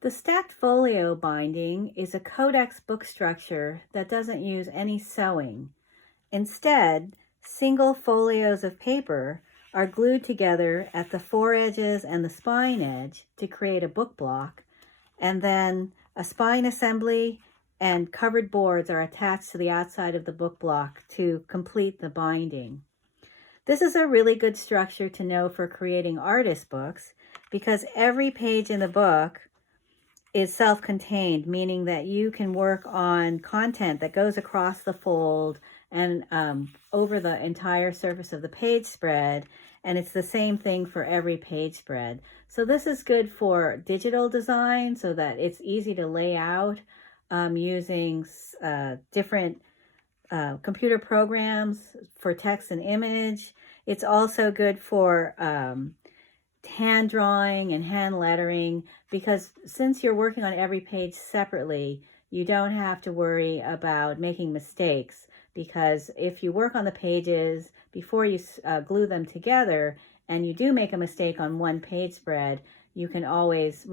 The stacked folio binding is a codex book structure that doesn't use any sewing. Instead, single folios of paper are glued together at the foredges and the spine edge to create a book block, and then a spine assembly and covered boards are attached to the outside of the book block to complete the binding. This is a really good structure to know for creating artist books because every page in the book is self-contained, meaning that you can work on content that goes across the fold and over the entire surface of the page spread, and it's the same thing for every page spread. So this is good for digital design so that it's easy to lay out using different computer programs for text and image. It's also good for hand drawing and hand lettering, because since you're working on every page separately, you don't have to worry about making mistakes, because if you work on the pages before you glue them together and you do make a mistake on one page spread, you can always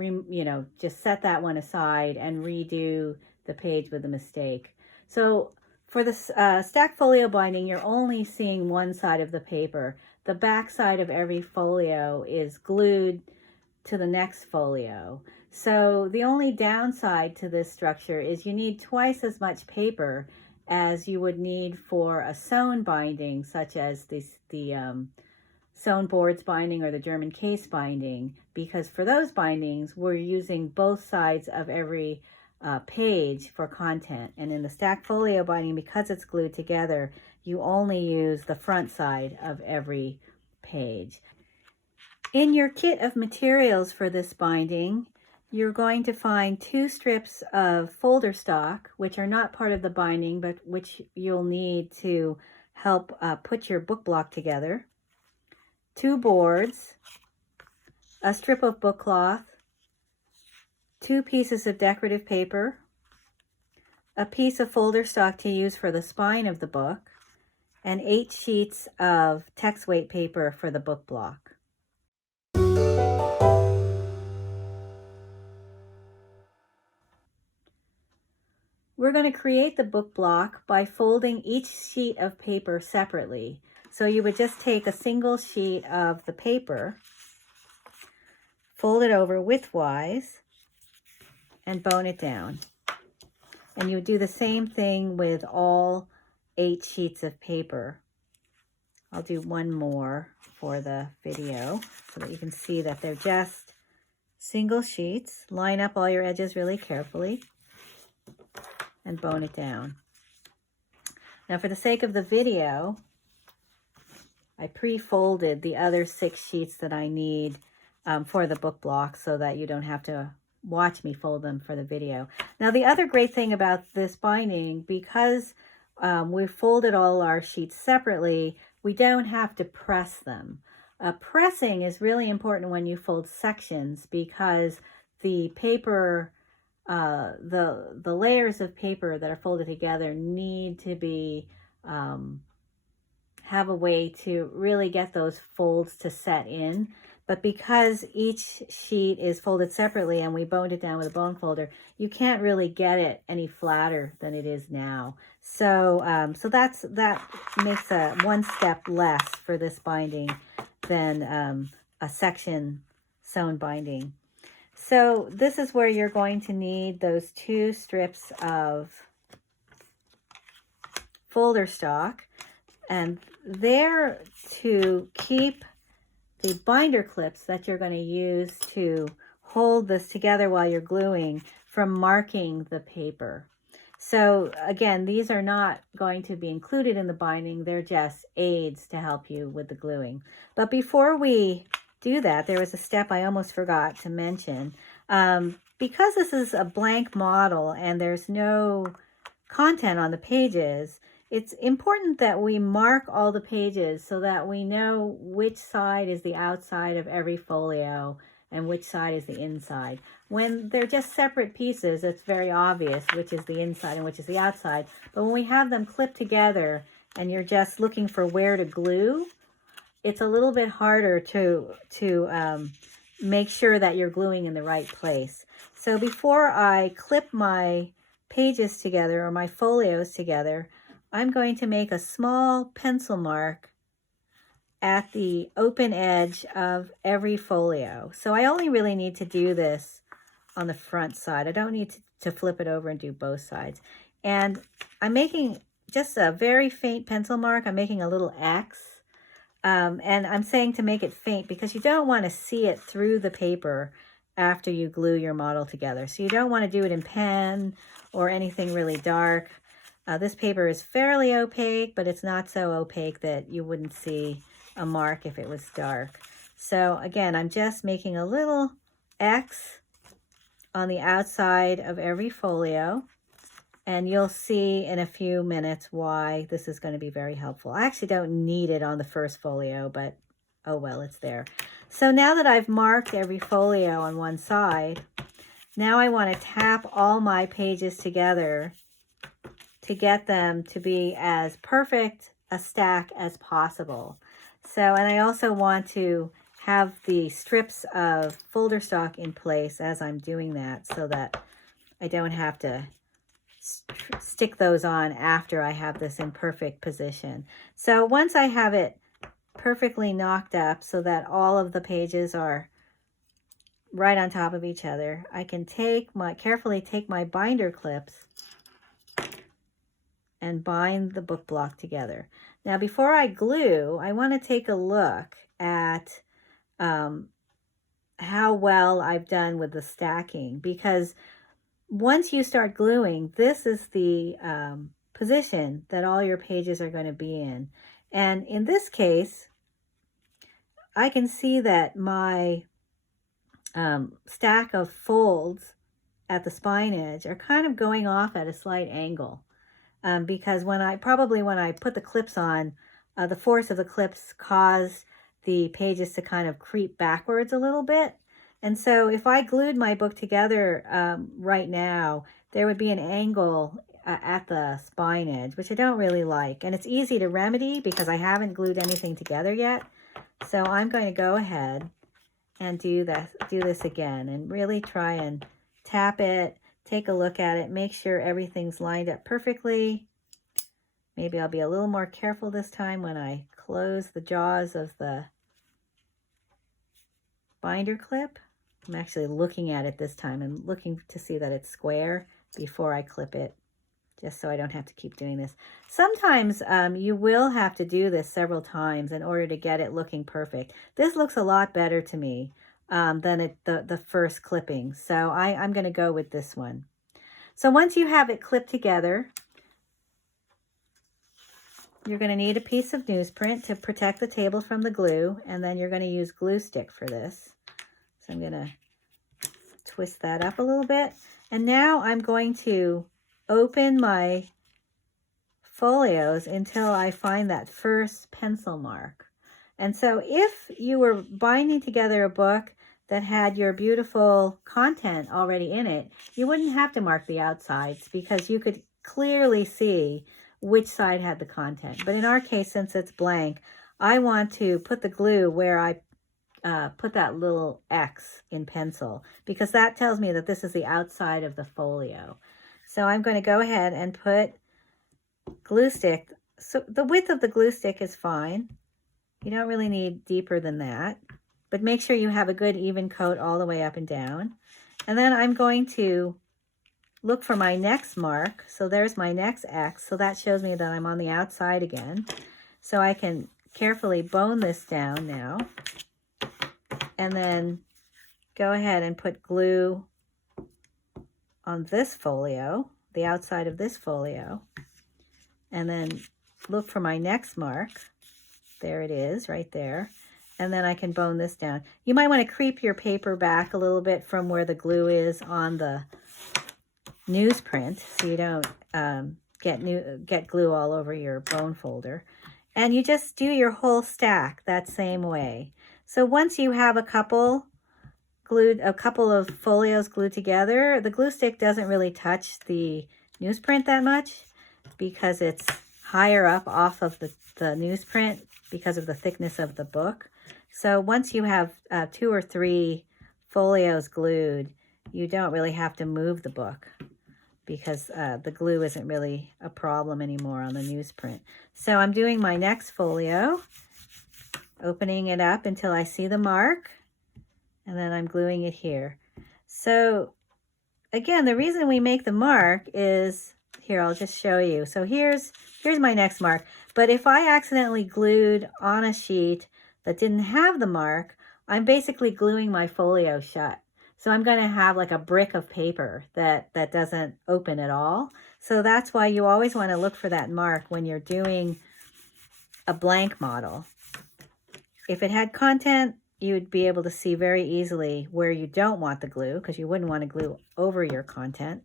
just set that one aside and redo the page with the mistake. So for the stacked folio binding, you're only seeing one side of the paper. The back side of every folio is glued to the next folio. So the only downside to this structure is you need twice as much paper as you would need for a sewn binding, such as the sewn boards binding or the German case binding, because for those bindings, we're using both sides of every page for content. And in the stacked folio binding, because it's glued together, you only use the front side of every page. In your kit of materials for this binding, you're going to find 2 strips of folder stock, which are not part of the binding, but which you'll need to help put your book block together, 2 boards, a strip of book cloth, 2 pieces of decorative paper, a piece of folder stock to use for the spine of the book, and 8 sheets of text weight paper for the book block. We're going to create the book block by folding each sheet of paper separately. So you would just take a single sheet of the paper, fold it over widthwise, and bone it down. And you would do the same thing with all 8 sheets of paper. I'll do one more for the video so that you can see that they're just single sheets. Line up all your edges really carefully and bone it down. Now, for the sake of the video, I pre-folded the other 6 sheets that I need for the book block so that you don't have to watch me fold them for the video. Now, the other great thing about this binding, because we folded all our sheets separately, we don't have to press them. Pressing is really important when you fold sections, because the paper, the layers of paper that are folded together need to be have a way to really get those folds to set in. But because each sheet is folded separately and we boned it down with a bone folder, you can't really get it any flatter than it is now. So that makes one step less for this binding than a section sewn binding. So this is where you're going to need those 2 strips of folder stock, and they're to keep the binder clips that you're going to use to hold this together while you're gluing from marking the paper. So again, these are not going to be included in the binding. They're just aids to help you with the gluing. But before we do that, there was a step I almost forgot to mention. Because this is a blank model and there's no content on the pages, it's important that we mark all the pages so that we know which side is the outside of every folio and which side is the inside. When they're just separate pieces, it's very obvious which is the inside and which is the outside. But when we have them clipped together and you're just looking for where to glue, it's a little bit harder to make sure that you're gluing in the right place. So before I clip my pages together or my folios together, I'm going to make a small pencil mark at the open edge of every folio. So I only really need to do this on the front side. I don't need to flip it over and do both sides. And I'm making just a very faint pencil mark. I'm making a little X. And I'm saying to make it faint because you don't want to see it through the paper after you glue your model together. So you don't want to do it in pen or anything really dark. This paper is fairly opaque, but it's not so opaque that you wouldn't see a mark if it was dark. So again, I'm just making a little X on the outside of every folio. And you'll see in a few minutes why this is going to be very helpful. I actually don't need it on the first folio, but oh well, it's there. So now that I've marked every folio on one side, now I want to tap all my pages together to get them to be as perfect a stack as possible. So, and I also want to have the strips of folder stock in place as I'm doing that so that I don't have to stick those on after I have this in perfect position. So once I have it perfectly knocked up so that all of the pages are right on top of each other, I can carefully take my binder clips and bind the book block together. Now before I glue, I want to take a look at how well I've done with the stacking, because once you start gluing, this is the position that all your pages are going to be in. And in this case, I can see that my stack of folds at the spine edge are kind of going off at a slight angle. Because when I put the clips on, the force of the clips caused the pages to kind of creep backwards a little bit. And so if I glued my book together right now, there would be an angle at the spine edge, which I don't really like. And it's easy to remedy because I haven't glued anything together yet. So I'm going to go ahead and do this again and really try and tap it, take a look at it, make sure everything's lined up perfectly. Maybe I'll be a little more careful this time when I close the jaws of the binder clip. I'm actually looking at it this time and looking to see that it's square before I clip it, just so I don't have to keep doing this. Sometimes you will have to do this several times in order to get it looking perfect. This looks a lot better to me than the first clipping, so I'm going to go with this one. So once you have it clipped together, you're going to need a piece of newsprint to protect the table from the glue, and then you're going to use glue stick for this. So I'm going to twist that up a little bit. And now I'm going to open my folios until I find that first pencil mark. And so if you were binding together a book that had your beautiful content already in it, you wouldn't have to mark the outsides because you could clearly see which side had the content. But in our case, since it's blank, I want to put the glue where I put that little X in pencil, because that tells me that this is the outside of the folio. So I'm going to go ahead and put glue stick. So the width of the glue stick is fine. You don't really need deeper than that, but make sure you have a good even coat all the way up and down. And then I'm going to look for my next mark. So there's my next X. So that shows me that I'm on the outside again. So I can carefully bone this down now. And then go ahead and put glue on this folio, the outside of this folio. And then look for my next mark. There it is, right there. And then I can bone this down. You might want to creep your paper back a little bit from where the glue is on the newsprint, so you don't get glue all over your bone folder. And you just do your whole stack that same way. So once you have a couple of folios glued together, the glue stick doesn't really touch the newsprint that much because it's higher up off of the newsprint because of the thickness of the book. So once you have 2 or 3 folios glued, you don't really have to move the book because the glue isn't really a problem anymore on the newsprint. So I'm doing my next folio, opening it up until I see the mark, and then I'm gluing it here. So again, the reason we make the mark is, here, I'll just show you. So here's my next mark. But if I accidentally glued on a sheet that didn't have the mark, I'm basically gluing my folio shut. So I'm going to have like a brick of paper that doesn't open at all. So that's why you always want to look for that mark when you're doing a blank model. If it had content, you'd be able to see very easily where you don't want the glue, because you wouldn't want to glue over your content.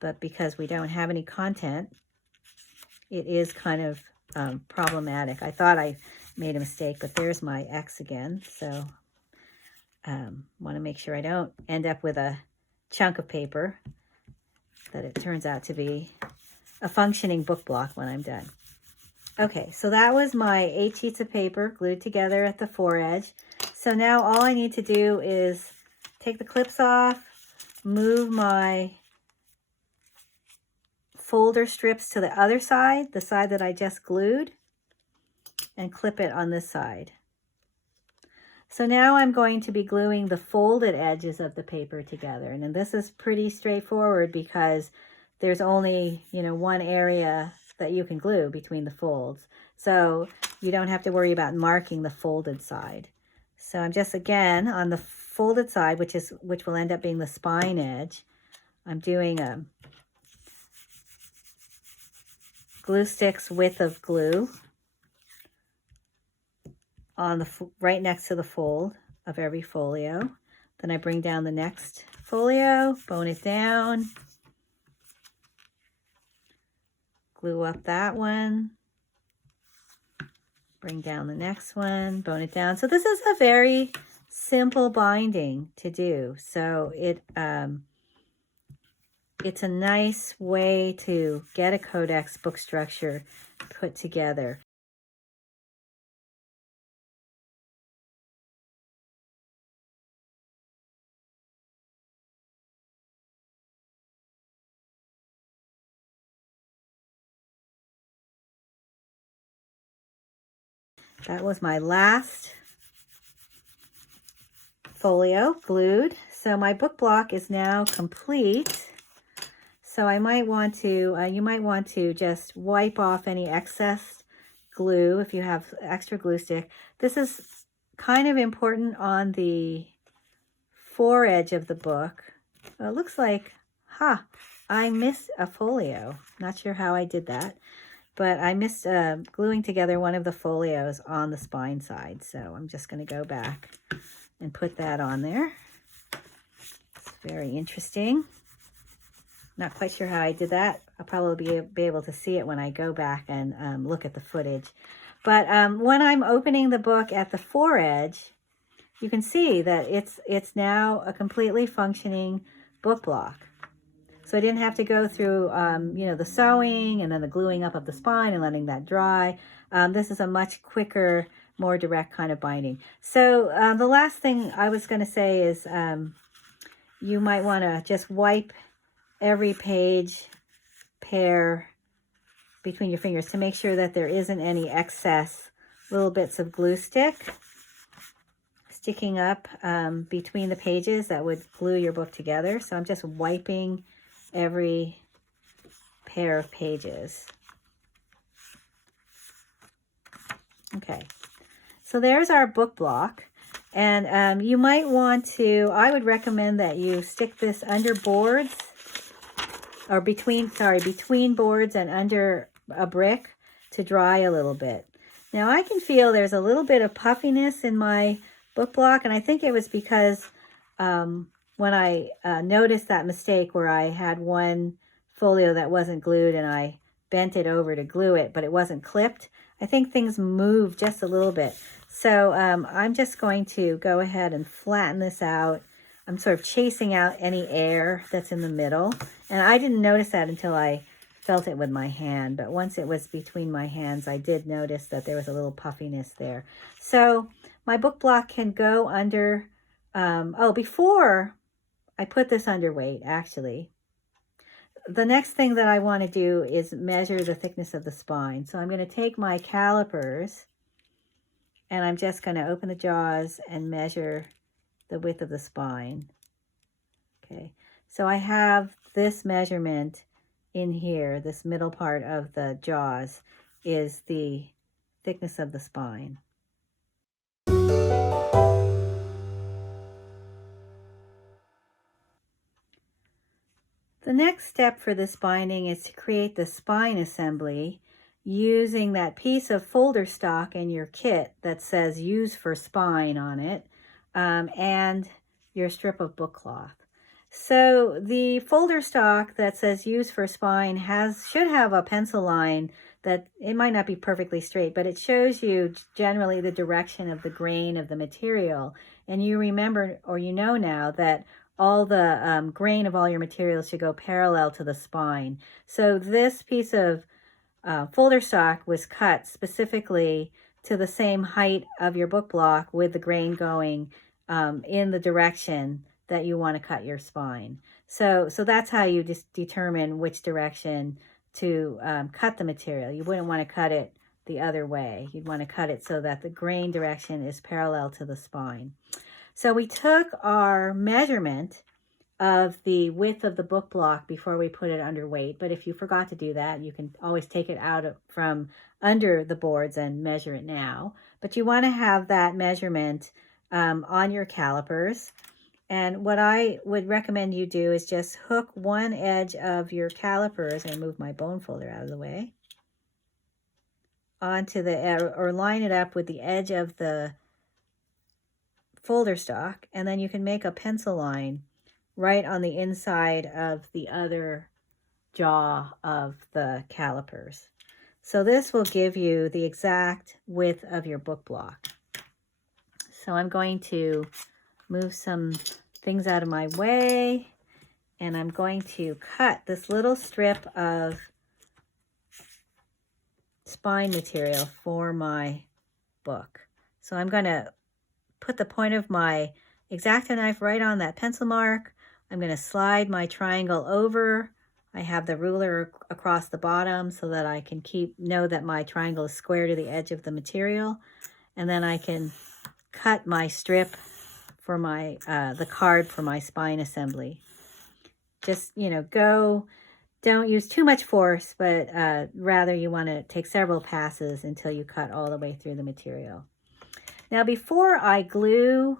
But because we don't have any content, it is kind of problematic. I thought I made a mistake, but there's my X again. So want to make sure I don't end up with a chunk of paper, that it turns out to be a functioning book block when I'm done. Okay, so that was my 8 sheets of paper glued together at the foredge. So now all I need to do is take the clips off, move my folder strips to the other side, the side that I just glued, and clip it on this side. So now I'm going to be gluing the folded edges of the paper together. And then this is pretty straightforward because there's only, one area that you can glue between the folds. So you don't have to worry about marking the folded side. So I'm just, again, on the folded side, which will end up being the spine edge, I'm doing a glue sticks width of glue on the right next to the fold of every folio. Then I bring down the next folio, bone it down, glue up that one, bring down the next one, bone it down. So this is a very simple binding to do. So it's a nice way to get a codex book structure put together. That was my last folio glued. So my book block is now complete. So I might want to, you might want to just wipe off any excess glue if you have extra glue stick. This is kind of important on the foredge of the book. It looks like, I missed a folio. Not sure how I did that. But I missed gluing together one of the folios on the spine side. So I'm just going to go back and put that on there. It's very interesting. Not quite sure how I did that. I'll probably be able to see it when I go back and look at the footage. But when I'm opening the book at the foredge, you can see that it's now a completely functioning book block. So I didn't have to go through, the sewing and then the gluing up of the spine and letting that dry. This is a much quicker, more direct kind of binding. So the last thing I was going to say is you might want to just wipe every page pair between your fingers to make sure that there isn't any excess little bits of glue stick sticking up between the pages that would glue your book together. So I'm just wiping every pair of pages. Okay, so there's our book block. And you might want to, I would recommend that you stick this under boards, or between boards and under a brick to dry a little bit. Now I can feel there's a little bit of puffiness in my book block, and I think it was because when I noticed that mistake where I had one folio that wasn't glued and I bent it over to glue it, but it wasn't clipped, I think things moved just a little bit. So I'm just going to go ahead and flatten this out. I'm sort of chasing out any air that's in the middle. And I didn't notice that until I felt it with my hand. But once it was between my hands, I did notice that there was a little puffiness there. So my book block can go under before I put this underweight, actually, the next thing that I want to do is measure the thickness of the spine. So I'm going to take my calipers and I'm just going to open the jaws and measure the width of the spine. Okay, so I have this measurement in here. This middle part of the jaws is the thickness of the spine. The next step for this binding is to create the spine assembly using that piece of folder stock in your kit that says use for spine on it, and your strip of book cloth. So the folder stock that says use for spine should have a pencil line that it might not be perfectly straight, but it shows you generally the direction of the grain of the material. And you remember, or you know now, that all the grain of all your materials should go parallel to the spine. So this piece of folder stock was cut specifically to the same height of your book block with the grain going in the direction that you want to cut your spine. So that's how you just determine which direction to cut the material. You wouldn't want to cut it the other way. You'd want to cut it so that the grain direction is parallel to the spine. So we took our measurement of the width of the book block before we put it under weight. But if you forgot to do that, you can always take it out from under the boards and measure it now. But you want to have that measurement on your calipers. And what I would recommend you do is just hook one edge of your calipers, and move my bone folder out of the way, onto or line it up with the edge of the folder stock, and then you can make a pencil line right on the inside of the other jaw of the calipers. So this will give you the exact width of your book block. So I'm going to move some things out of my way, and I'm going to cut this little strip of spine material for my book. So I'm going to put the point of my X-Acto knife right on that pencil mark. I'm going to slide my triangle over. I have the ruler across the bottom so that I can know that my triangle is square to the edge of the material. And then I can cut my strip for my the card for my spine assembly. Just, don't use too much force, but rather you want to take several passes until you cut all the way through the material. Now, before I glue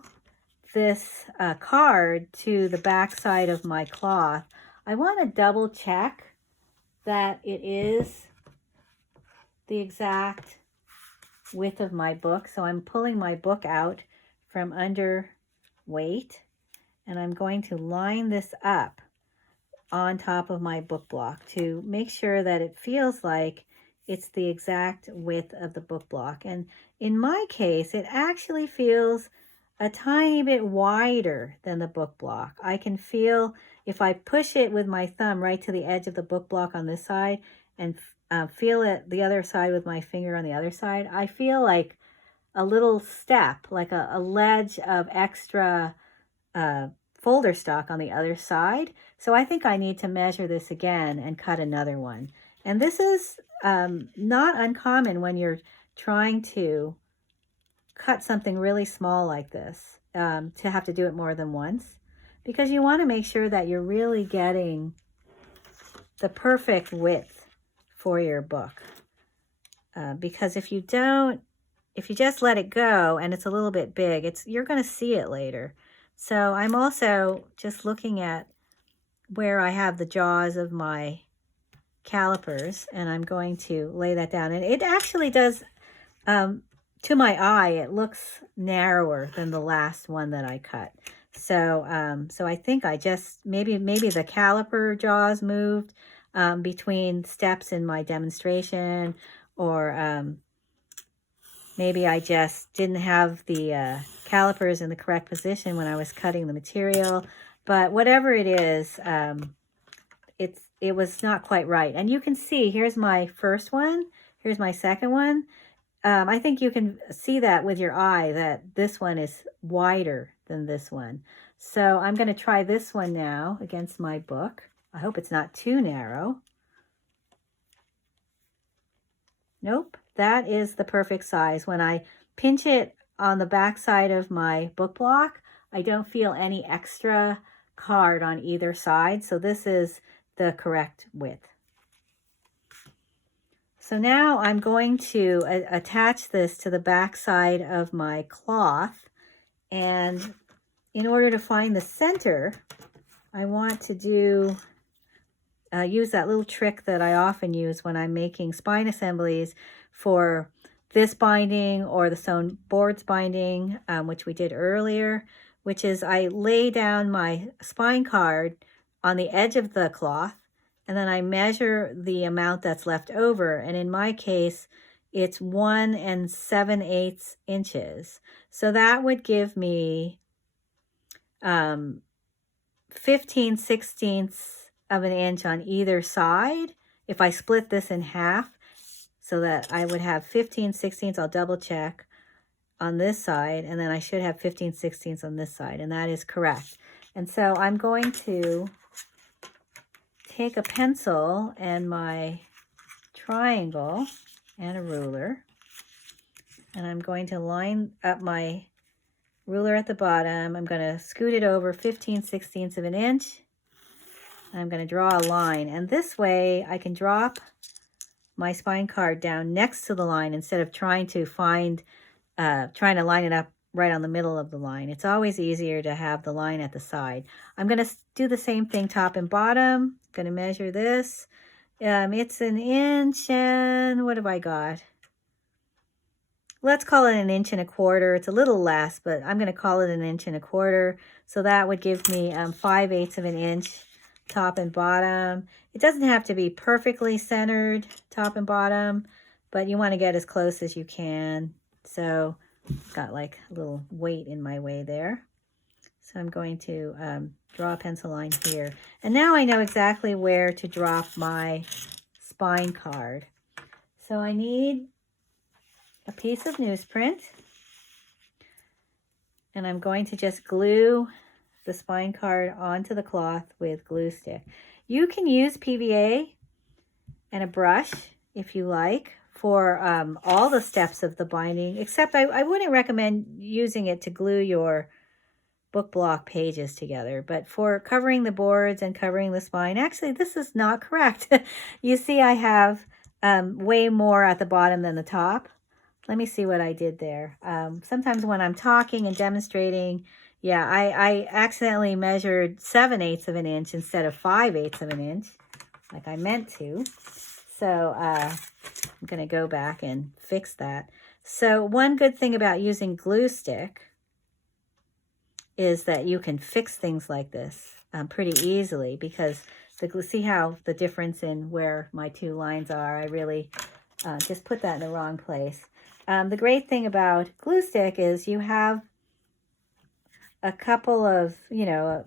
this card to the back side of my cloth, I want to double check that it is the exact width of my book. So I'm pulling my book out from under weight, and I'm going to line this up on top of my book block to make sure that it feels like it's the exact width of the book block. And in my case, it actually feels a tiny bit wider than the book block. I can feel, if I push it with my thumb right to the edge of the book block on this side and feel it the other side with my finger on the other side, I feel like a little step, like a ledge of extra folder stock on the other side. So I think I need to measure this again and cut another one. And this is not uncommon when you're trying to cut something really small like this, to have to do it more than once, because you want to make sure that you're really getting the perfect width for your book. Because if you just let it go and it's a little bit big, you're going to see it later. So I'm also just looking at where I have the jaws of my calipers, and I'm going to lay that down. And it actually does, to my eye, it looks narrower than the last one that I cut. So I think I just, maybe the caliper jaws moved between steps in my demonstration, or maybe I just didn't have the calipers in the correct position when I was cutting the material. But whatever it is, it was not quite right. And you can see, here's my first one, here's my second one. I think you can see that with your eye, that this one is wider than this one. So I'm going to try this one now against my book. I hope it's not too narrow. Nope, that is the perfect size. When I pinch it on the back side of my book block, I don't feel any extra card on either side. So this is the correct width. So now I'm going to attach this to the back side of my cloth. And in order to find the center, I want to use that little trick that I often use when I'm making spine assemblies for this binding or the sewn boards binding, which we did earlier, which is I lay down my spine card on the edge of the cloth, and then I measure the amount that's left over. And in my case, it's 1 7/8 inches. So that would give me 15/16 of an inch on either side. If I split this in half, so that I would have 15/16, I'll double check on this side, and then I should have 15/16 on this side, and that is correct. And so I'm going to take a pencil and my triangle and a ruler, and I'm going to line up my ruler at the bottom. I'm going to scoot it over 15/16 of an inch. I'm going to draw a line, and this way I can drop my spine card down next to the line instead of trying to line it up right on the middle of the line. It's always easier to have the line at the side. I'm going to do the same thing top and bottom. I'm going to measure this. It's 1 inch and what have I got? Let's call it 1 1/4 inches. It's a little less, but I'm going to call it 1 1/4 inches. So that would give me 5/8 of an inch top and bottom. It doesn't have to be perfectly centered top and bottom, but you want to get as close as you can. So I've got like a little weight in my way there. So I'm going to draw a pencil line here. And now I know exactly where to drop my spine card. So I need a piece of newsprint, and I'm going to just glue the spine card onto the cloth with glue stick. You can use PVA and a brush if you like for all the steps of the binding, except I wouldn't recommend using it to glue your book block pages together. But for covering the boards and covering the spine, actually this is not correct. You see I have way more at the bottom than the top. Let me see what I did there. Sometimes when I'm talking and demonstrating, yeah, I accidentally measured 7/8 of an inch instead of 5/8 of an inch, like I meant to. So I'm going to go back and fix that. So one good thing about using glue stick is that you can fix things like this pretty easily, because see how the difference in where my two lines are. I really just put that in the wrong place. The great thing about glue stick is you have a couple of,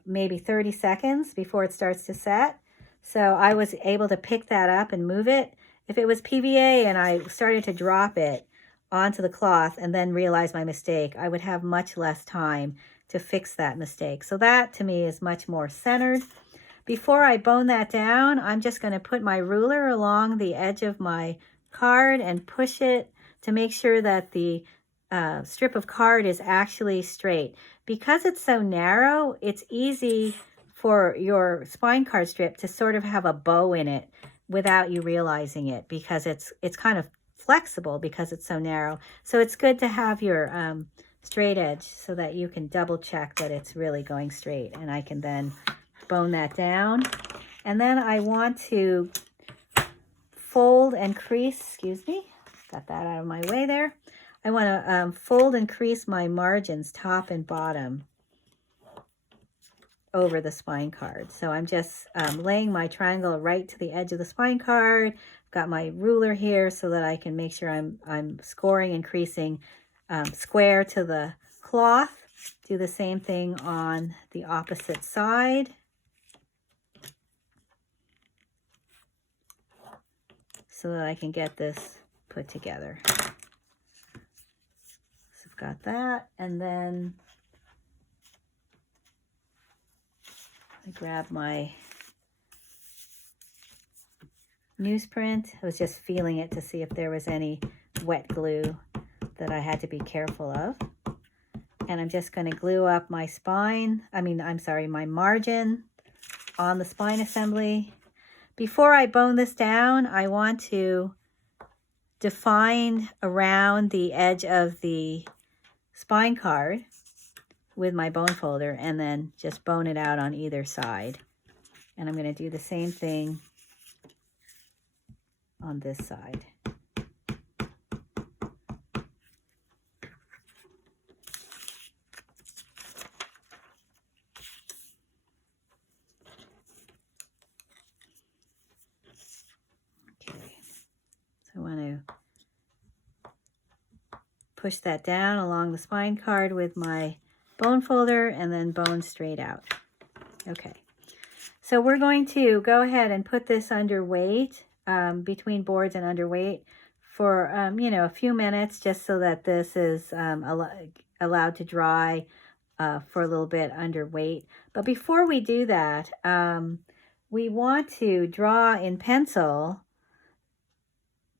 maybe 30 seconds before it starts to set. So I was able to pick that up and move it. If it was PVA and I started to drop it onto the cloth and then realize my mistake, I would have much less time to fix that mistake. So that to me is much more centered. Before I bone that down, I'm just going to put my ruler along the edge of my card and push it to make sure that the strip of card is actually straight. Because it's so narrow, it's easy for your spine card strip to sort of have a bow in it without you realizing it, because it's kind of flexible because it's so narrow. So it's good to have your straight edge so that you can double check that it's really going straight, and I can then bone that down. And then I want to fold and crease, got that out of my way there. I want to fold and crease my margins, top and bottom, over the spine card. So I'm just laying my triangle right to the edge of the spine card. Got my ruler here so that I can make sure I'm scoring and creasing square to the cloth. Do the same thing on the opposite side. So that I can get this put together. So I've got that, and then I grab my newsprint. I was just feeling it to see if there was any wet glue that I had to be careful of. And I'm just going to glue up my my margin on the spine assembly. Before I bone this down, I want to define around the edge of the spine card with my bone folder and then just bone it out on either side. And I'm going to do the same thing on this side. Okay, so I want to push that down along the spine card with my bone folder and then bone straight out. Okay, so we're going to go ahead and put this under weight, between boards and under weight for, a few minutes, just so that this is allowed to dry for a little bit under weight. But before we do that, we want to draw in pencil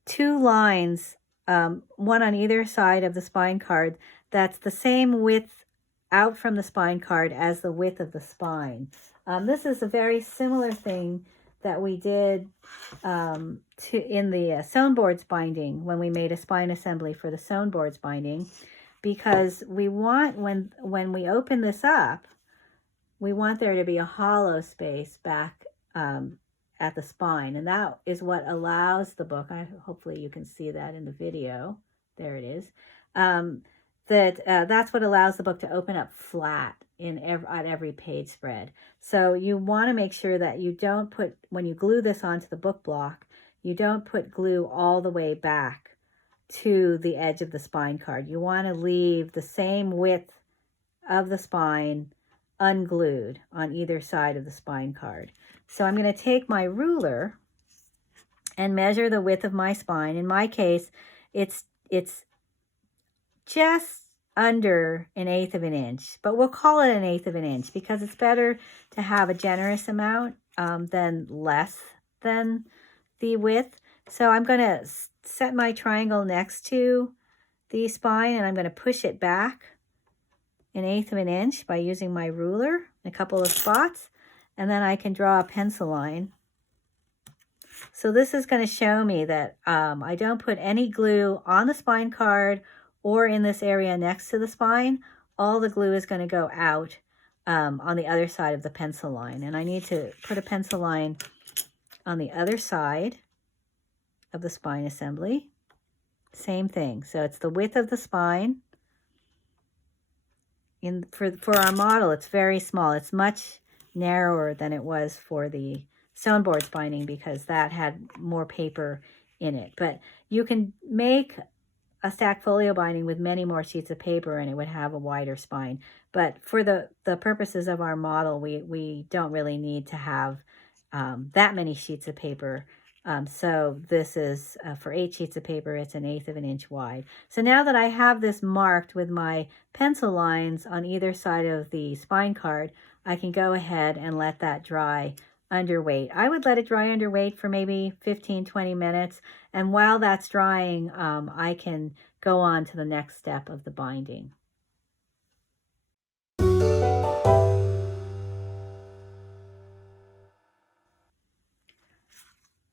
2 lines, one on either side of the spine card, that's the same width out from the spine card as the width of the spine. This is a very similar thing that we did in the sewn boards binding when we made a spine assembly for the sewn boards binding, because we want, when we open this up, we want there to be a hollow space back at the spine, and that is what allows the book, hopefully you can see that in the video, there it is, that's what allows the book to open up flat at every page spread. So you want to make sure that you don't put, when you glue this onto the book block, you don't put glue all the way back to the edge of the spine card. You want to leave the same width of the spine unglued on either side of the spine card. So I'm going to take my ruler and measure the width of my spine. In my case, it's just under 1/8 of an inch, but we'll call it 1/8 of an inch because it's better to have a generous amount than less than the width. So I'm going to set my triangle next to the spine and I'm going to push it back 1/8 of an inch by using my ruler in a couple of spots, and then I can draw a pencil line. So this is going to show me that I don't put any glue on the spine card or in this area next to the spine. All the glue is going to go out on the other side of the pencil line. And I need to put a pencil line on the other side of the spine assembly. Same thing. So it's the width of the spine. For our model, it's very small. It's much narrower than it was for the sewn boards binding because that had more paper in it. But you can make a stacked folio binding with many more sheets of paper and it would have a wider spine. But for the purposes of our model, we don't really need to have that many sheets of paper. So this is for 8 sheets of paper, it's 1/8 of an inch wide. So now that I have this marked with my pencil lines on either side of the spine card, I can go ahead and let that dry under weight. I would let it dry under weight for maybe 15-20 minutes. And while that's drying, I can go on to the next step of the binding.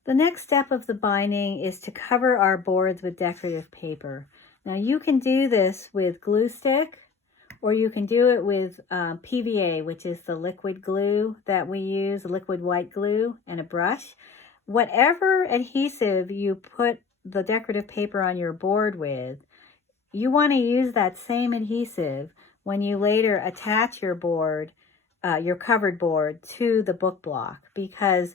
The next step of the binding is to cover our boards with decorative paper. Now you can do this with glue stick, or you can do it with PVA, which is the liquid glue that we use, liquid white glue, and a brush. Whatever adhesive you put the decorative paper on your board with, you want to use that same adhesive when you later attach your board, your covered board, to the book block, because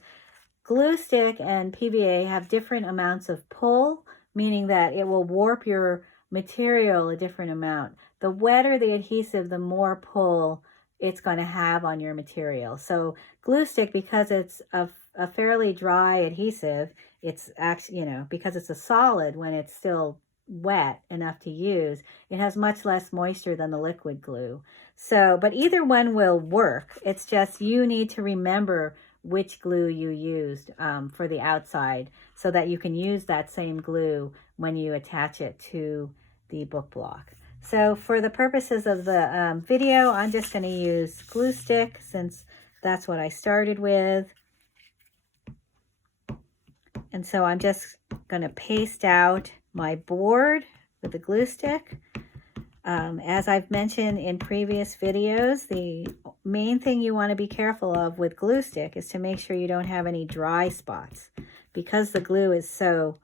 glue stick and PVA have different amounts of pull, meaning that it will warp your material a different amount. The wetter the adhesive, the more pull it's going to have on your material. So glue stick, because it's a fairly dry adhesive, it's actually, because it's a solid when it's still wet enough to use. It has much less moisture than the liquid glue. So, but either one will work. It's just you need to remember which glue you used for the outside so that you can use that same glue when you attach it to the book block. So for the purposes of the video, I'm just going to use glue stick since that's what I started with. And so I'm just going to paste out my board with the glue stick. As I've mentioned in previous videos, the main thing you want to be careful of with glue stick is to make sure you don't have any dry spots. Because the glue is so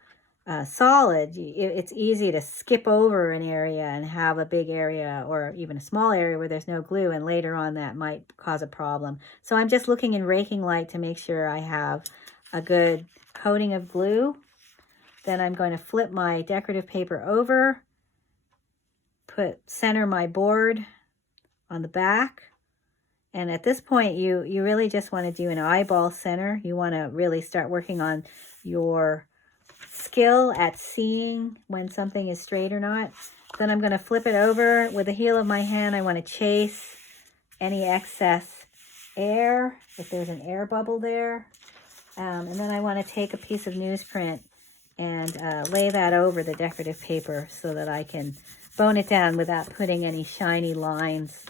solid, it's easy to skip over an area and have a big area or even a small area where there's no glue, and later on that might cause a problem. So I'm just looking in raking light to make sure I have a good coating of glue. Then I'm going to flip my decorative paper over, center my board on the back. And at this point, you really just want to do an eyeball center. You want to really start working on your skill at seeing when something is straight or not. Then I'm going to flip it over with the heel of my hand. I want to chase any excess air, if there's an air bubble there. And then I want to take a piece of newsprint and lay that over the decorative paper so that I can bone it down without putting any shiny lines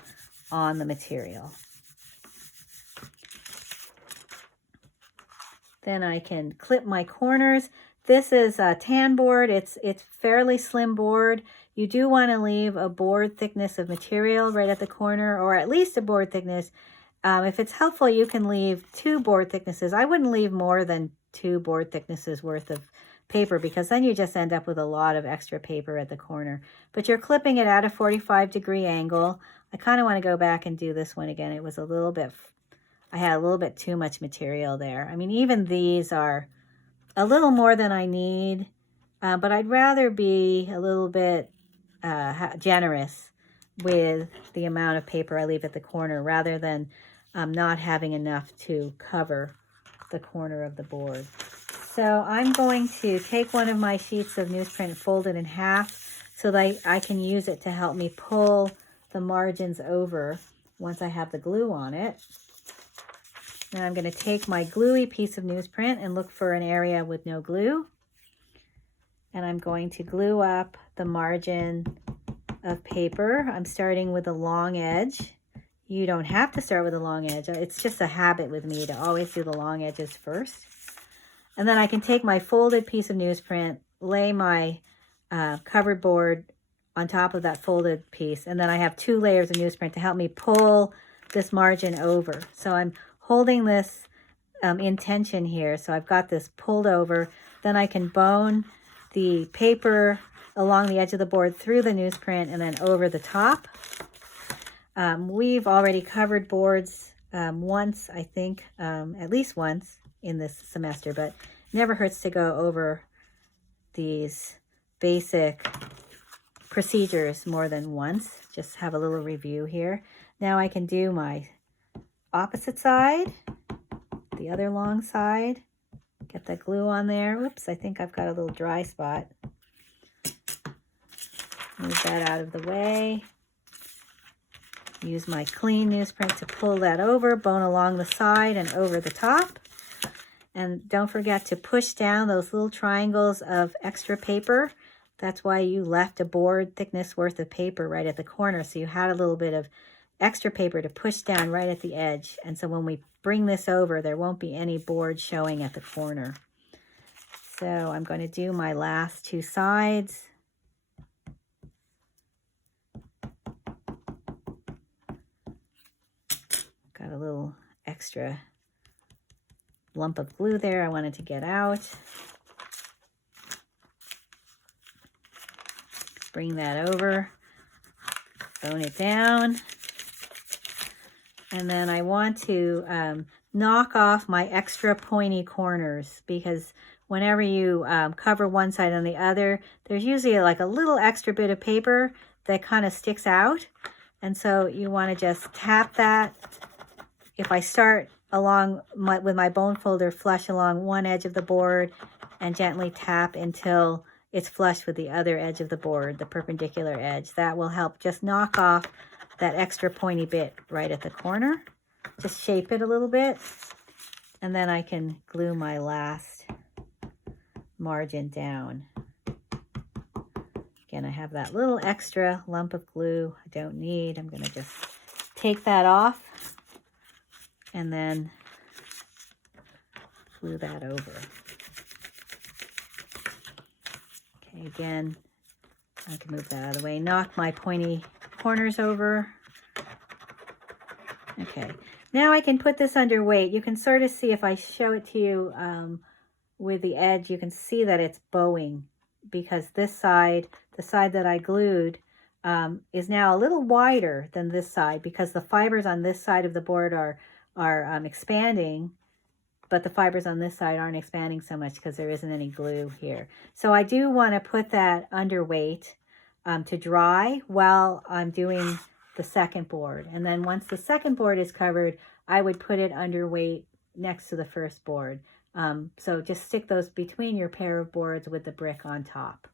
on the material. Then I can clip my corners. This is a tan board. It's fairly slim board. You do want to leave a board thickness of material right at the corner, or at least a board thickness. If it's helpful, you can leave 2 board thicknesses. I wouldn't leave more than 2 board thicknesses worth of paper, because then you just end up with a lot of extra paper at the corner. But you're clipping it at a 45-degree angle. I kind of want to go back and do this one again. It was a little bit, I had a little bit too much material there. I mean, even these are a little more than I need, but I'd rather be a little bit generous with the amount of paper I leave at the corner rather than not having enough to cover the corner of the board. So I'm going to take one of my sheets of newsprint, fold it in half so that I can use it to help me pull the margins over once I have the glue on it. Now I'm going to take my gluey piece of newsprint and look for an area with no glue. And I'm going to glue up the margin of paper. I'm starting with a long edge. You don't have to start with a long edge. It's just a habit with me to always do the long edges first. And then I can take my folded piece of newsprint, lay my covered board on top of that folded piece, and then I have 2 layers of newsprint to help me pull this margin over. So I'm holding this in tension here, so I've got this pulled over. Then I can bone the paper along the edge of the board through the newsprint and then over the top. We've already covered boards once, I think, at least once in this semester, but never hurts to go over these basic procedures more than once. Just have a little review here. Now I can do my opposite side, the other long side. Get that glue on there. Whoops, I think I've got a little dry spot. Move that out of the way. Use my clean newsprint to pull that over, bone along the side and over the top. And don't forget to push down those little triangles of extra paper. That's why you left a board thickness worth of paper right at the corner. So you had a little bit of extra paper to push down right at the edge. And so when we bring this over, there won't be any board showing at the corner. So I'm going to do my last 2 sides. Got a little extra lump of glue there I wanted to get out. Bring that over, bone it down. And then I want to knock off my extra pointy corners, because whenever you cover one side on the other, there's usually like a little extra bit of paper that kind of sticks out. And so you want to just tap that. If I start along with my bone folder flush along one edge of the board and gently tap until it's flush with the other edge of the board, the perpendicular edge. That will help just knock off that extra pointy bit right at the corner. Just shape it a little bit, and then I can glue my last margin down. Again, I have that little extra lump of glue I don't need. I'm going to just take that off and then glue that over. Okay, again, I can move that out of the way. Knock my pointy corners over. Okay, now I can put this under weight. You can sort of see, if I show it to you with the edge, you can see that it's bowing, because this side, the side that I glued, is now a little wider than this side, because the fibers on this side of the board are expanding, but the fibers on this side aren't expanding so much because there isn't any glue here. So I do want to put that under weight to dry while I'm doing the second board. And then once the second board is covered, I would put it under weight next to the first board. So just stick those between your pair of boards with the brick on top.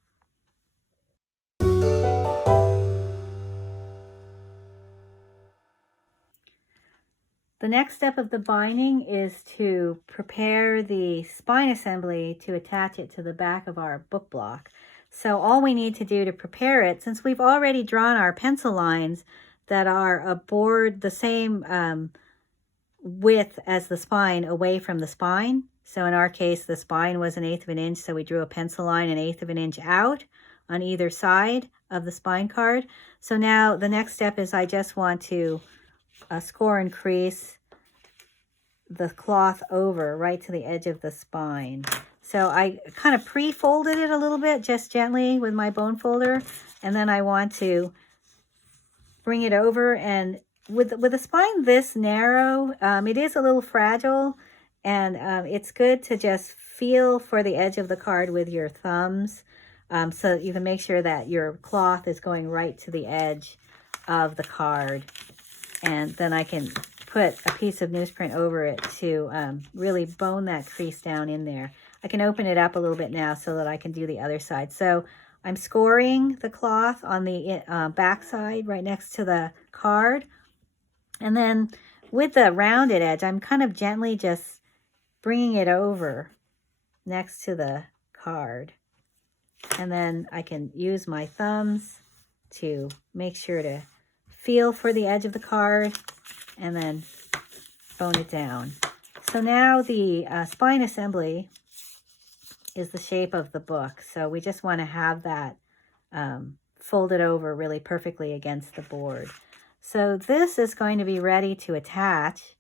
The next step of the binding is to prepare the spine assembly to attach it to the back of our book block. So all we need to do to prepare it, since we've already drawn our pencil lines that are aboard the same width as the spine away from the spine. So in our case, the spine was 1/8 of an inch, so we drew a pencil line 1/8 of an inch out on either side of the spine card. So now the next step is I just want to score and crease the cloth over right to the edge of the spine. So I kind of pre-folded it a little bit, just gently with my bone folder, and then I want to bring it over. And with a spine this narrow, it is a little fragile, and it's good to just feel for the edge of the card with your thumbs, so that you can make sure that your cloth is going right to the edge of the card. And then I can put a piece of newsprint over it to really bone that crease down in there. I can open it up a little bit now so that I can do the other side. So I'm scoring the cloth on the back side right next to the card. And then with the rounded edge, I'm kind of gently just bringing it over next to the card. And then I can use my thumbs to make sure to feel for the edge of the card and then bone it down. So now the spine assembly is the shape of the book. So we just want to have that folded over really perfectly against the board. So this is going to be ready to attach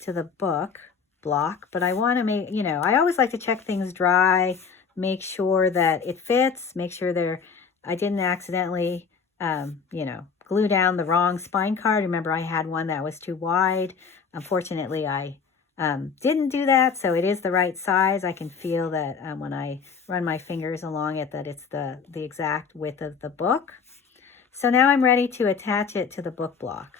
to the book block, but I want to make, I always like to check things dry, make sure that it fits, make sure I didn't accidentally, glue down the wrong spine card. Remember, I had one that was too wide. Unfortunately, I didn't do that, so it is the right size. I can feel that when I run my fingers along it, that it's the exact width of the book. So now I'm ready to attach it to the book block.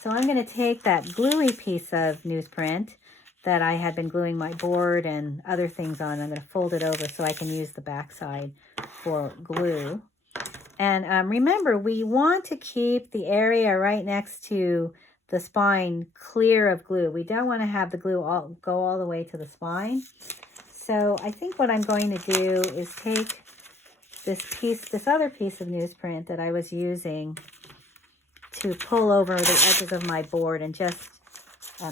So I'm going to take that gluey piece of newsprint that I had been gluing my board and other things on. I'm going to fold it over so I can use the back side for glue. And remember, we want to keep the area right next to the spine clear of glue. We don't want to have the glue go all the way to the spine. So I think what I'm going to do is take this other piece of newsprint that I was using to pull over the edges of my board and just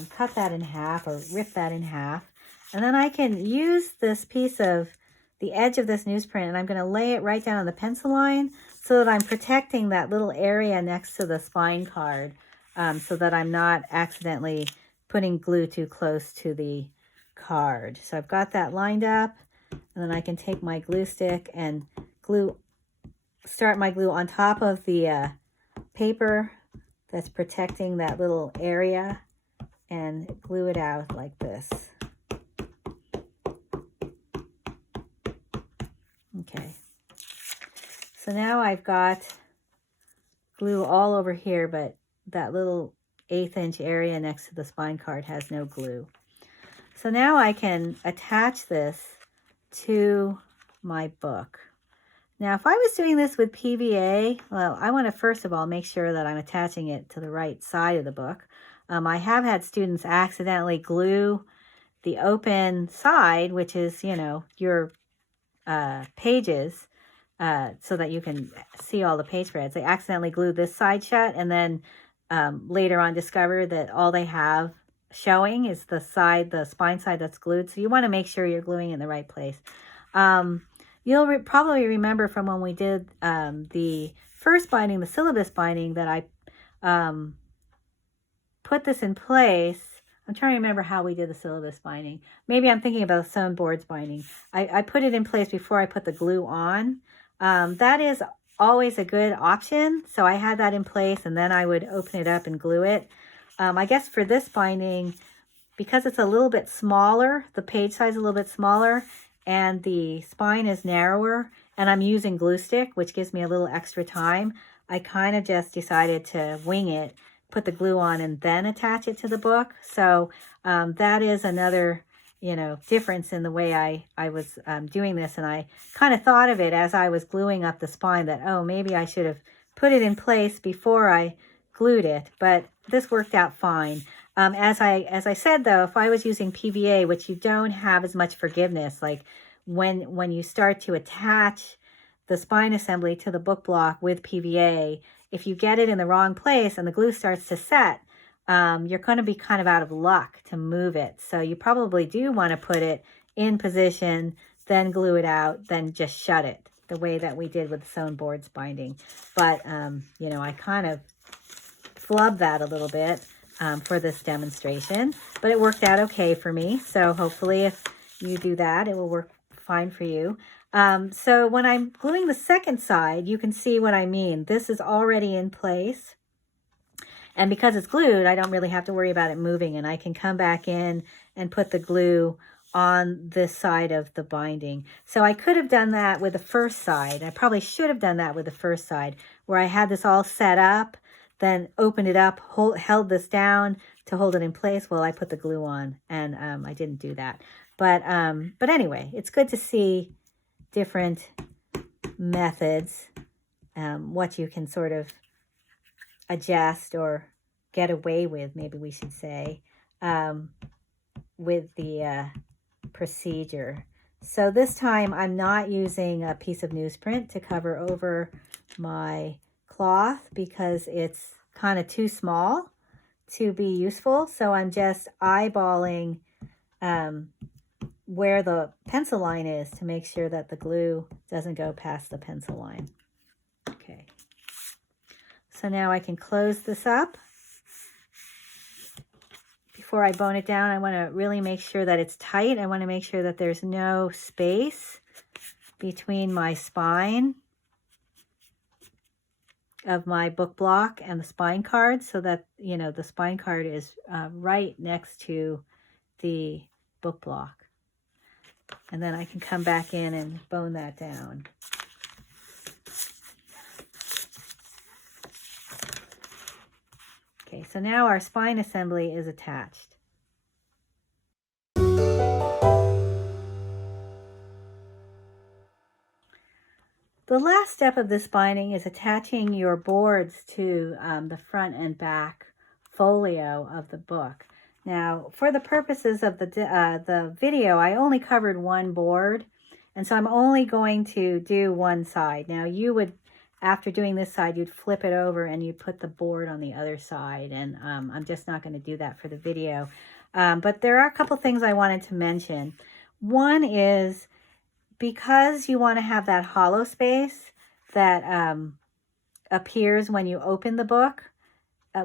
cut that in half or rip that in half. And then I can use this piece of the edge of this newsprint, and I'm going to lay it right down on the pencil line so that I'm protecting that little area next to the spine card, so that I'm not accidentally putting glue too close to the card. So I've got that lined up, and then I can take my glue stick and start my glue on top of the paper that's protecting that little area and glue it out like this. Okay, so now I've got glue all over here, but that little 1/8 inch area next to the spine card has no glue. So now I can attach this to my book. Now, if I was doing this with PVA, well, I want to first of all make sure that I'm attaching it to the right side of the book. I have had students accidentally glue the open side, which is, you know, your pages, so that you can see all the page spreads. They accidentally glue this side shut, and then later on discover that all they have showing is the side, the spine side that's glued. So you want to make sure you're gluing in the right place. You'll probably remember from when we did the first binding, the syllabus binding, that I put this in place. I'm trying to remember how we did the syllabus binding. Maybe I'm thinking about the sewn boards binding. I put it in place before I put the glue on. That is always a good option. So I had that in place, and then I would open it up and glue it. I guess for this binding, because it's a little bit smaller, the page size is a little bit smaller, and the spine is narrower, and I'm using glue stick, which gives me a little extra time, I kind of just decided to wing it, put the glue on, and then attach it to the book. So that is another, you know, difference in the way I was doing this. And I kind of thought of it as I was gluing up the spine that, oh, maybe I should have put it in place before I glued it, but this worked out fine. As I said, though, if I was using PVA, which you don't have as much forgiveness, like when you start to attach the spine assembly to the book block with PVA, if you get it in the wrong place and the glue starts to set, you're going to be kind of out of luck to move it. So you probably do want to put it in position, then glue it out, then just shut it, the way that we did with the sewn boards binding. But, you know, I kind of flubbed that a little bit for this demonstration, but it worked out okay for me. So hopefully if you do that, it will work fine for you. So when I'm gluing the second side, you can see what I mean. This is already in place. And because it's glued, I don't really have to worry about it moving. And I can come back in and put the glue on this side of the binding. So I could have done that with the first side. I probably should have done that with the first side, where I had this all set up, then opened it up, held this down to hold it in place while I put the glue on. And I didn't do that. But anyway, it's good to see different methods, what you can sort of adjust or get away with, maybe we should say, with the procedure. So this time I'm not using a piece of newsprint to cover over my cloth because it's kind of too small to be useful. So I'm just eyeballing where the pencil line is to make sure that the glue doesn't go past the pencil line. Okay. So now I can close this up. Before I bone it down, I want to really make sure that it's tight. I want to make sure that there's no space between my spine of my book block and the spine card, so that, you know, the spine card is right next to the book block. And then I can come back in and bone that down. Okay, so now our spine assembly is attached. The last step of this binding is attaching your boards to the front and back folio of the book. Now, for the purposes of the video, I only covered one board, and so I'm only going to do one side. Now, you would, after doing this side, you'd flip it over and you'd put the board on the other side, and I'm just not going to do that for the video. But there are a couple things I wanted to mention. One is, because you want to have that hollow space that appears when you open the book,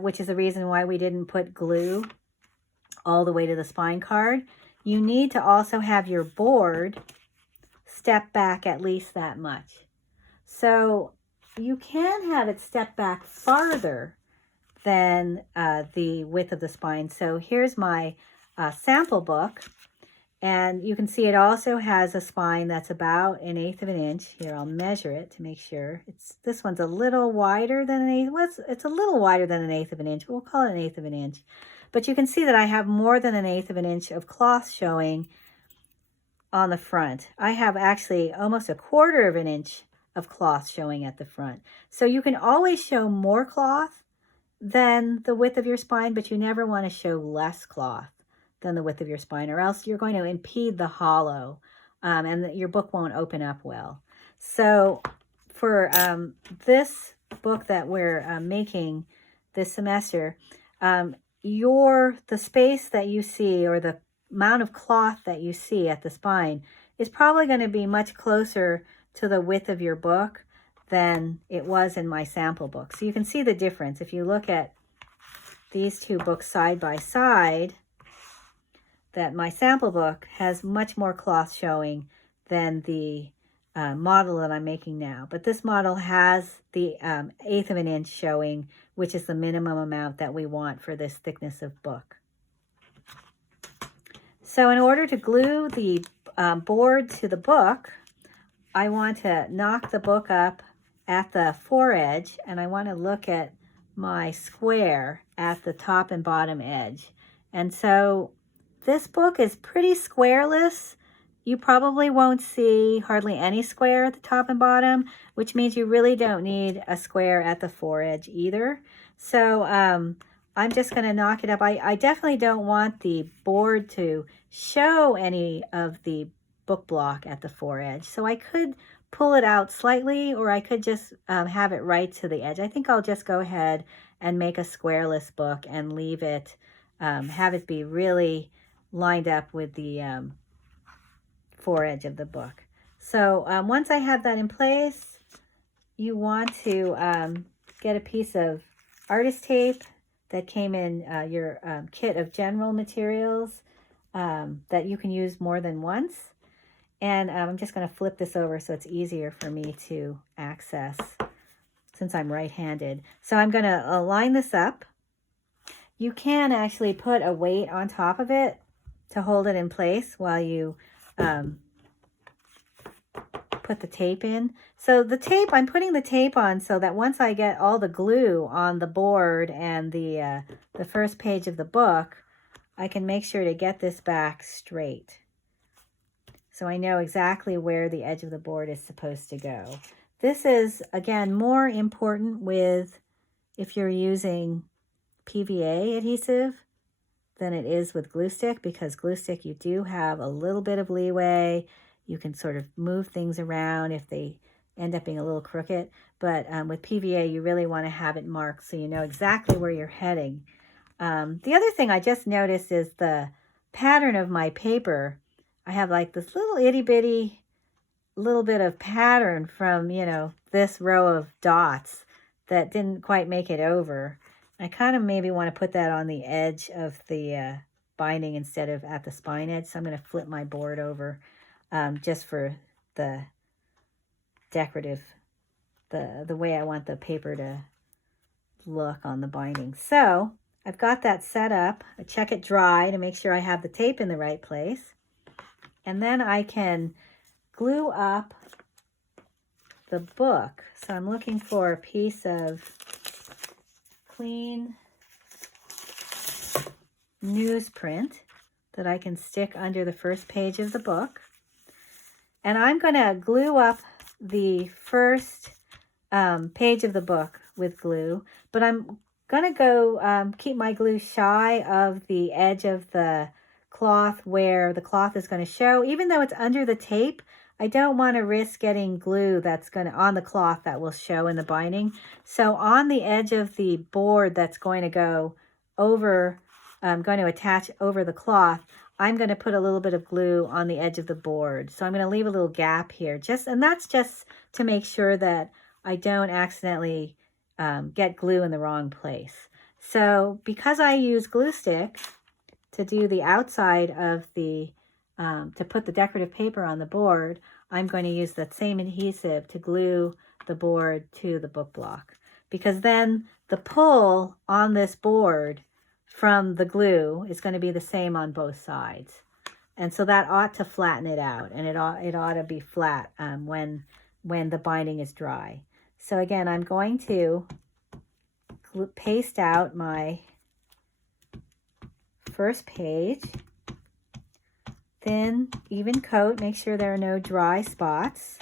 which is the reason why we didn't put glue all the way to the spine card, you need to also have your board step back at least that much. So you can have it step back farther than the width of the spine. So here's my sample book. And you can see it also has a spine that's about 1/8 of an inch. Here, I'll measure it to make sure. This one's a little wider than 1/8. Well, it's a little wider than 1/8 of an inch. We'll call it 1/8 of an inch. But you can see that I have more than 1/8 of an inch of cloth showing on the front. I have actually almost 1/4 of an inch of cloth showing at the front. So you can always show more cloth than the width of your spine, but you never want to show less cloth than the width of your spine, or else you're going to impede the hollow, and your book won't open up well. So for this book that we're making this semester, the space that you see, or the amount of cloth that you see at the spine, is probably going to be much closer to the width of your book than it was in my sample book. So you can see the difference. If you look at these two books side by side, that my sample book has much more cloth showing than the model that I'm making now. But this model has the 1/8 of an inch showing, which is the minimum amount that we want for this thickness of book. So in order to glue the board to the book, I want to knock the book up at the foredge, and I want to look at my square at the top and bottom edge. And so this book is pretty squareless. You probably won't see hardly any square at the top and bottom, which means you really don't need a square at the foredge either. So I'm just going to knock it up. I definitely don't want the board to show any of the book block at the foredge. So I could pull it out slightly, or I could just have it right to the edge. I think I'll just go ahead and make a squareless book and leave it, have it be really lined up with the foredge of the book. So once I have that in place, you want to get a piece of artist tape that came in your kit of general materials that you can use more than once. And I'm just going to flip this over so it's easier for me to access since I'm right-handed. So I'm going to line this up. You can actually put a weight on top of it to hold it in place while you put the tape in. So the tape, I'm putting the tape on so that once I get all the glue on the board and the first page of the book, I can make sure to get this back straight. So I know exactly where the edge of the board is supposed to go. This is, again, more important if you're using PVA adhesive than it is with glue stick, because glue stick, you do have a little bit of leeway. You can sort of move things around if they end up being a little crooked. But with PVA, you really want to have it marked so you know exactly where you're heading. The other thing I just noticed is the pattern of my paper. I have like this little itty bitty little bit of pattern from, this row of dots that didn't quite make it over. I kind of maybe want to put that on the edge of the binding instead of at the spine edge. So I'm going to flip my board over just for the decorative, the way I want the paper to look on the binding. So I've got that set up. I check it dry to make sure I have the tape in the right place. And then I can glue up the book. So I'm looking for a piece of clean newsprint that I can stick under the first page of the book. And I'm going to glue up the first page of the book with glue, but I'm going to go keep my glue shy of the edge of the cloth where the cloth is going to show. Even though it's under the tape, I don't want to risk getting glue that's going to on the cloth that will show in the binding. So on the edge of the board that's going to go over, going to attach over the cloth, I'm going to put a little bit of glue on the edge of the board. So I'm going to leave a little gap here, and that's just to make sure that I don't accidentally get glue in the wrong place. So because I use glue stick to do the outside of the, to put the decorative paper on the board, I'm going to use that same adhesive to glue the board to the book block. Because then the pull on this board from the glue is going to be the same on both sides. And so that ought to flatten it out, and it ought to be flat when the binding is dry. So again, I'm going to paste out my first page, thin, even coat. Make sure there are no dry spots.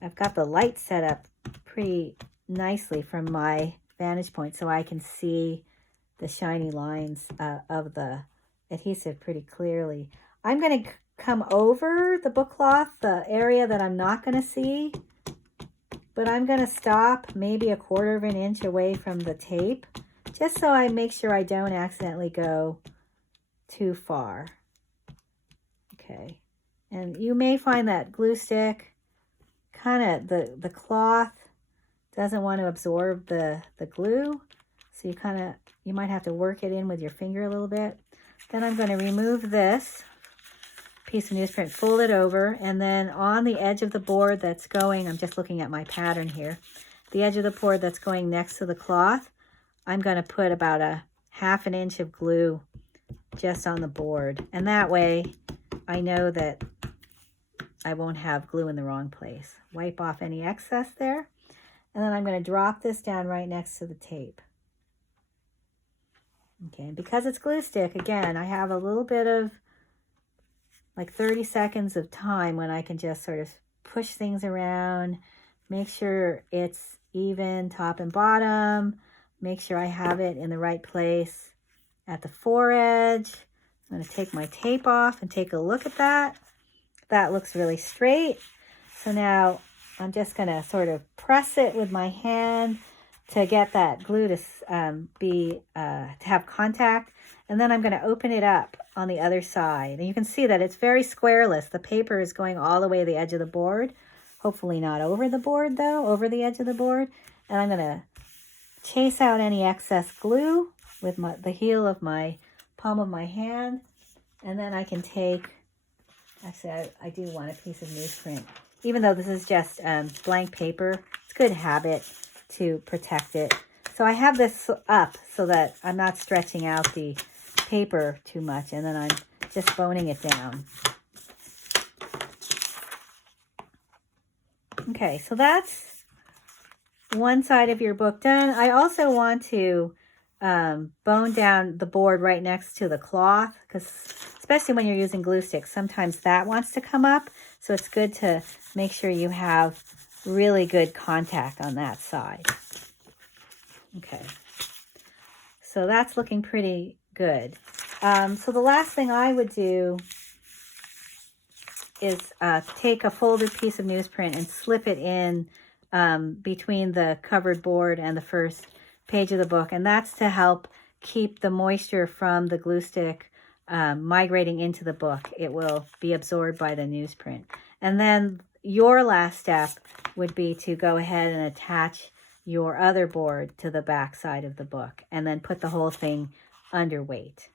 I've got the light set up pretty nicely from my vantage point so I can see the shiny lines of the adhesive pretty clearly. I'm going to come over the book cloth, the area that I'm not going to see, but I'm going to stop maybe 1/4 of an inch away from the tape, just so I make sure I don't accidentally go too far. Okay, and you may find that glue stick, kind of the cloth doesn't want to absorb the glue, so you might have to work it in with your finger a little bit. Then I'm going to remove this piece of newsprint, fold it over, and then on the edge of the board that's going, I'm just looking at my pattern here, the edge of the board that's going next to the cloth, I'm going to put about 1/2 inch of glue just on the board, and that way I know that I won't have glue in the wrong place. Wipe off any excess there, and then I'm going to drop this down right next to the tape. Okay, and because it's glue stick, again, I have a little bit of like 30 seconds of time when I can just sort of push things around, make sure it's even top and bottom, make sure I have it in the right place at the foredge. I'm going to take my tape off and take a look at that. That looks really straight. So now I'm just going to sort of press it with my hand to get that glue to have contact. And then I'm going to open it up on the other side. And you can see that it's very squareless. The paper is going all the way to the edge of the board. Hopefully not over the board though, over the edge of the board. And I'm going to chase out any excess glue with the heel of my palm of my hand. And then I can take, actually I do want a piece of newsprint. Even though this is just blank paper, it's good habit to protect it. So I have this up so that I'm not stretching out the paper too much, and then I'm just boning it down. Okay, so that's one side of your book done. I also want to bone down the board right next to the cloth, because especially when you're using glue sticks, sometimes that wants to come up. So it's good to make sure you have really good contact on that side. Okay, so that's looking pretty good. So the last thing I would do is take a folded piece of newsprint and slip it in between the covered board and the first page of the book. And that's to help keep the moisture from the glue stick migrating into the book. It will be absorbed by the newsprint. And then your last step would be to go ahead and attach your other board to the back side of the book and then put the whole thing underweight.